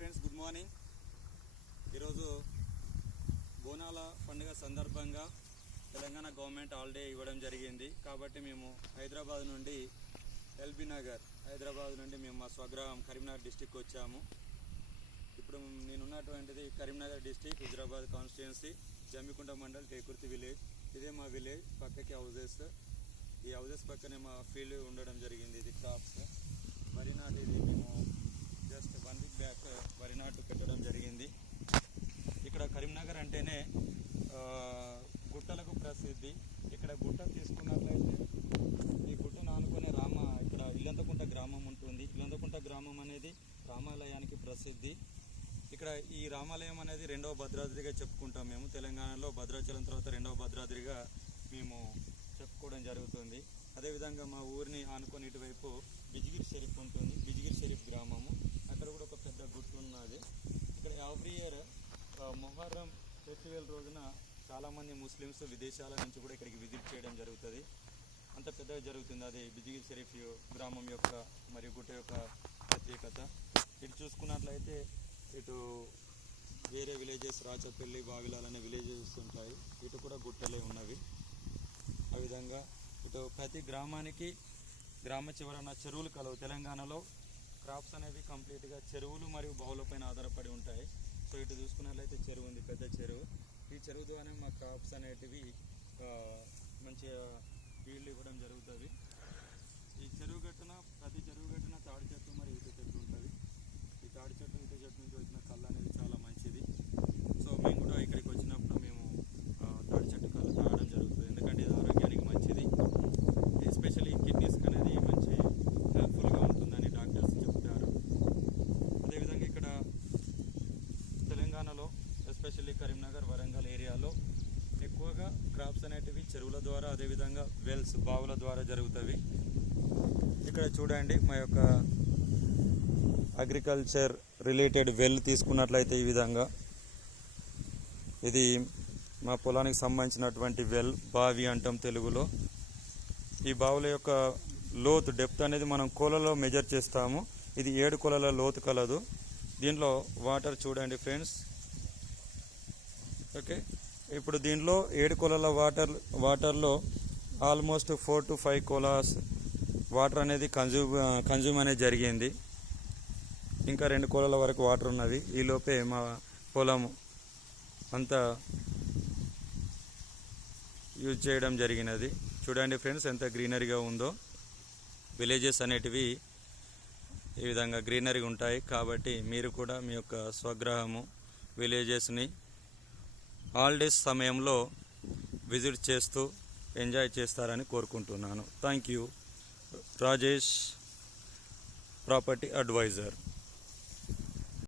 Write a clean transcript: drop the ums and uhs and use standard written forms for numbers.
Friends, good morning. ఈరోజు బోనాల పండుగ సందర్భంగా తెలంగాణ గవర్నమెంట్ హాలిడే ఇవ్వడం జరిగింది. కాబట్టి మేము హైదరాబాద్ నుండి ఎల్బీ నగర్ మేము మా స్వగ్రామం కరీంనగర్ డిస్టిక్ వచ్చాము. ఇప్పుడు నేనున్నటువంటిది Karimnagar district Huzurabad constituency Jammikunta mandal Tekurthi village. ఇదే మా విలేజ్. పక్కకి హౌజెస్, ఈ హౌజెస్ పక్కనే మా ఫీల్డ్ ఉండడం జరిగింది. ఇది క్రాప్స్, వరి నాటు. ఇది మేము జస్ట్ 1 వీక్ బ్యాక్ వరి నాటు పెట్టడం జరిగింది. ఇక్కడ కరీంనగర్ అంటేనే గుట్టలకు ప్రసిద్ధి. ఇక్కడ గుట్ట తీసుకున్నట్లయితే ఈ గుట్టను ఆనుకునే ఇక్కడ ఇల్లంతకుంట గ్రామం ఉంటుంది. ఇల్లంతకుంట గ్రామం అనేది రామాలయానికి ప్రసిద్ధి. ఇక్కడ ఈ రామాలయం అనేది రెండవ భద్రాద్రిగా చెప్పుకుంటాం మేము. తెలంగాణలో భద్రాచలం తర్వాత రెండవ భద్రాద్రిగా మేము చెప్పుకోవడం జరుగుతుంది. అదేవిధంగా మా ఊరిని ఆనుకొని ఇటువైపు బిజిగిరి షరీఫ్ ఉంటుంది. బిజిగిరి షరీఫ్ గ్రామము, అక్కడ కూడా ఒక పెద్ద గుట్టు ఉన్నది. ఇక్కడ ఎవ్రీ ఇయర్ మొహర్రం ఫెస్టివల్ రోజున చాలామంది ముస్లిమ్స్ విదేశాల నుంచి కూడా ఇక్కడికి విజిట్ చేయడం జరుగుతుంది. అంత పెద్దగా జరుగుతుంది. అది బిజిగిరి షరీఫ్ గ్రామం యొక్క మరియు గుట్ట యొక్క ప్రత్యేకత. ఇటు చూసుకున్నట్లయితే ఇటు వేరే విలేజెస్, రాచపల్లి, బావిలాల్ అనే విలేజెస్ ఉంటాయి. ఇటు కూడా గుట్టలే ఉన్నవి. ఆ విధంగా ఇటు ప్రతి గ్రామానికి గ్రామ చివరన చెరువులు కలవు. తెలంగాణలో క్రాప్స్ అనేవి కంప్లీట్గా చెరువులు మరియు బావులపైన ఆధారపడి ఉంటాయి. సో ఇటు చూసుకున్నట్లయితే చెరువు ఉంది, పెద్ద చెరువు. ఈ చెరువు ద్వారా మా క్రాప్స్ అనేటివి మంచిగా ఫీల్డ్ ఇవ్వడం జరుగుతుంది. ఈ చెరువు గట్టున ప్రతి చెరువు గట్టున తాడి చెట్టు మరియు ఈత చెట్టు ఉంటుంది. ఈ తాడి చెట్టు, ఈత చెట్టు నుంచి వచ్చిన కళ్ళు అనేది చాలా మంచిది. సో మేము కూడా ఇక్కడికి వచ్చినప్పుడు మేము తాడి చెట్టు కళ్ళు తాగడం జరుగుతుంది. ఎందుకంటే ఇది ఆరోగ్యానికి మంచిది. ఎస్పెషల్లీ కిడ్నీస్కి అనేది మంచి హెల్ప్ఫుల్గా ఉంటుందని డాక్టర్స్ చెప్తారు. అదేవిధంగా ఇక్కడ తెలంగాణలో ఎస్పెషల్లీ కరీంనగర్, వరంగల్ ఏరియాలో ఎక్కువగా క్రాప్స్ అనేటివి చెరువుల ద్వారా, అదేవిధంగా వెల్స్, బావుల ద్వారా జరుగుతాయి. ఇక్కడ చూడండి, మా యొక్క అగ్రికల్చర్ రిలేటెడ్ వెల్ తీసుకున్నట్లయితే ఈ విధంగా ఇది మా పొలానికి సంబంధించినటువంటి వెల్, బావి అంటాం తెలుగులో. ఈ బావుల యొక్క లోతు, డెప్త్ అనేది మనం కోలలో మెజర్ చేస్తాము. ఇది 7 కొలల లోతు కలదు. దీనిలో వాటర్ చూడండి ఫ్రెండ్స్. ఓకే, ఇప్పుడు దీనిలో 7 కొలల వాటర్లో ఆల్మోస్ట్ 4 to 5 కొలాస్ వాటర్ అనేది కన్జ్యూమ్ అనేది జరిగింది. ఇంకా 2 కొలల వరకు వాటర్ ఉన్నది. ఈలోపే మా పొలం అంతా యూజ్ చేయడం జరిగినది. చూడండి ఫ్రెండ్స్, ఎంత గ్రీనరీగా ఉందో. విలేజెస్ అనేటివి ఈ విధంగా గ్రీనరీ ఉంటాయి. కాబట్టి మీరు కూడా మీ యొక్క స్వగ్రామము, విలేజెస్ని హాలిడేస్ సమయంలో విజిట్ చేస్తూ ఎంజాయ్ చేస్తారని కోరుకుంటున్నాను. Thank you. Rajesh, property advisor.